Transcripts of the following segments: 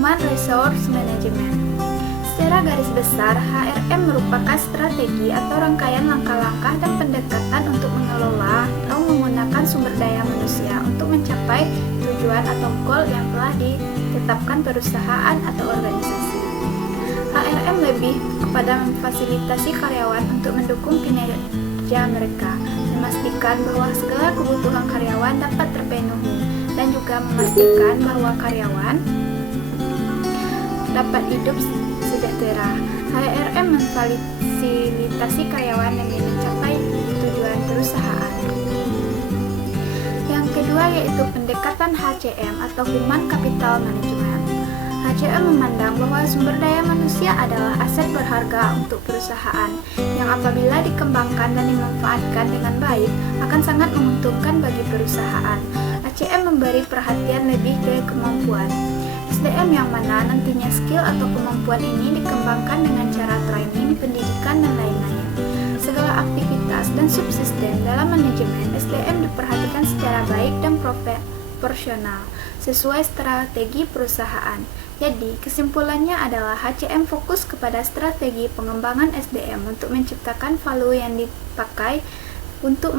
Human Resource Management. Secara garis besar, HRM merupakan strategi atau rangkaian langkah-langkah dan pendekatan untuk mengelola atau menggunakan sumber daya manusia untuk mencapai tujuan atau goal yang telah ditetapkan perusahaan atau organisasi. HRM lebih kepada memfasilitasi karyawan untuk mendukung kinerja mereka, memastikan bahwa segala kebutuhan karyawan dapat terpenuhi, dan juga memastikan bahwa karyawan dapat hidup sejahtera. HRM memfasilitasi karyawan demi mencapai tujuan perusahaan. Yang kedua yaitu pendekatan HCM atau Human Capital Management. HCM memandang bahwa sumber daya manusia adalah aset berharga untuk perusahaan yang apabila dikembangkan dan dimanfaatkan dengan baik akan sangat menguntungkan bagi perusahaan. HCM memberi perhatian lebih ke kemampuan SDM yang mana nantinya skill atau kemampuan ini dikembangkan dengan cara training, pendidikan, dan lain-lain. Segala aktivitas dan subsistem dalam manajemen SDM diperhatikan secara baik dan proporsional sesuai strategi perusahaan. Jadi, kesimpulannya adalah HCM fokus kepada strategi pengembangan SDM untuk menciptakan value yang dipakai untuk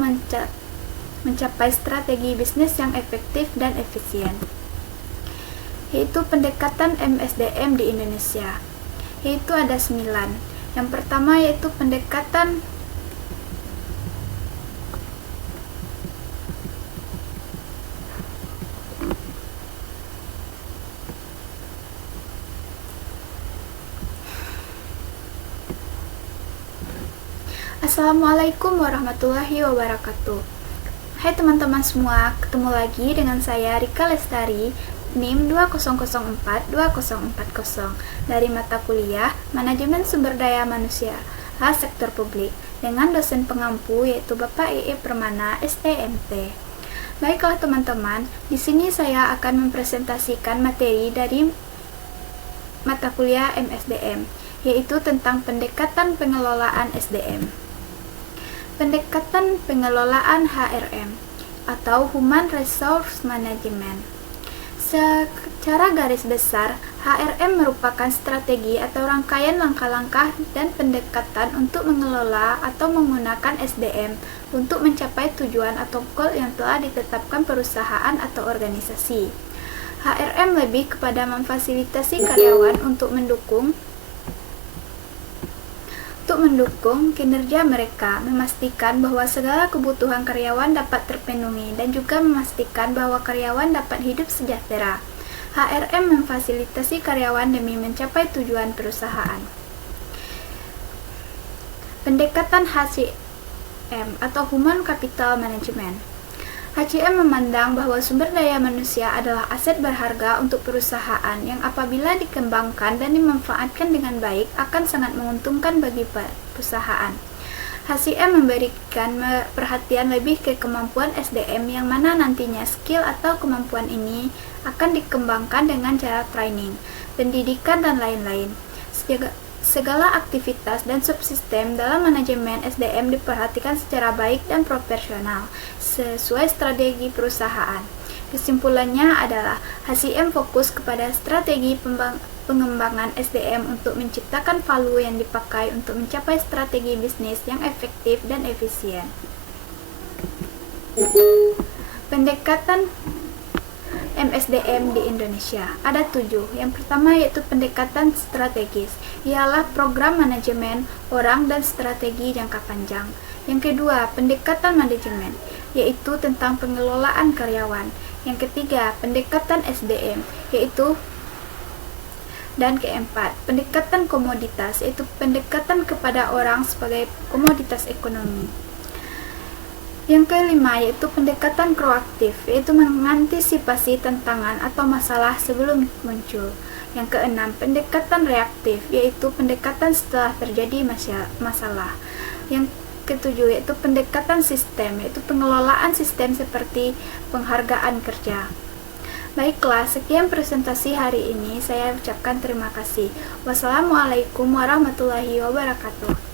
mencapai strategi bisnis yang efektif dan efisien. Yaitu pendekatan MSDM di Indonesia. Yaitu ada 9. Yang pertama yaitu pendekatan Assalamualaikum warahmatullahi wabarakatuh. Hai teman-teman semua, ketemu lagi dengan saya Rika Lestari, NIM 2004-2040 dari mata kuliah Manajemen Sumber Daya Manusia Sektor Publik dengan dosen pengampu yaitu Bapak E.E. Permana, STMT. Baiklah teman-teman, di sini saya akan mempresentasikan materi dari mata kuliah MSDM, yaitu tentang pendekatan pengelolaan SDM. Pendekatan pengelolaan HRM atau Human Resource Management. Secara garis besar, HRM merupakan strategi atau rangkaian langkah-langkah dan pendekatan untuk mengelola atau menggunakan SDM untuk mencapai tujuan atau goal yang telah ditetapkan perusahaan atau organisasi. HRM lebih kepada memfasilitasi karyawan untuk mendukung kinerja mereka, memastikan bahwa segala kebutuhan karyawan dapat terpenuhi, dan juga memastikan bahwa karyawan dapat hidup sejahtera. HRM memfasilitasi karyawan demi mencapai tujuan perusahaan. Pendekatan HCM atau Human Capital Management. HCM memandang bahwa sumber daya manusia adalah aset berharga untuk perusahaan yang apabila dikembangkan dan dimanfaatkan dengan baik akan sangat menguntungkan bagi perusahaan. HCM memberikan perhatian lebih ke kemampuan SDM yang mana nantinya skill atau kemampuan ini akan dikembangkan dengan cara training, pendidikan, dan lain-lain. Segala aktivitas dan subsistem dalam manajemen SDM diperhatikan secara baik dan proporsional sesuai strategi perusahaan. Kesimpulannya adalah HCM fokus kepada strategi pengembangan SDM untuk menciptakan value yang dipakai untuk mencapai strategi bisnis yang efektif dan efisien. Pendekatan MSDM di Indonesia ada 7. Yang pertama yaitu pendekatan strategis, ialah program manajemen orang dan strategi jangka panjang. Yang kedua, pendekatan manajemen, yaitu tentang pengelolaan karyawan. Yang ketiga, pendekatan SDM, yaitu dan keempat, pendekatan komoditas, yaitu pendekatan kepada orang sebagai komoditas ekonomi. Yang kelima yaitu pendekatan proaktif, yaitu mengantisipasi tantangan atau masalah sebelum muncul. Yang keenam, pendekatan reaktif, yaitu pendekatan setelah terjadi masalah. Yang ketujuh yaitu pendekatan sistem, yaitu pengelolaan sistem seperti penghargaan kerja. Baiklah, sekian presentasi hari ini. Saya ucapkan terima kasih. Wassalamualaikum warahmatullahi wabarakatuh.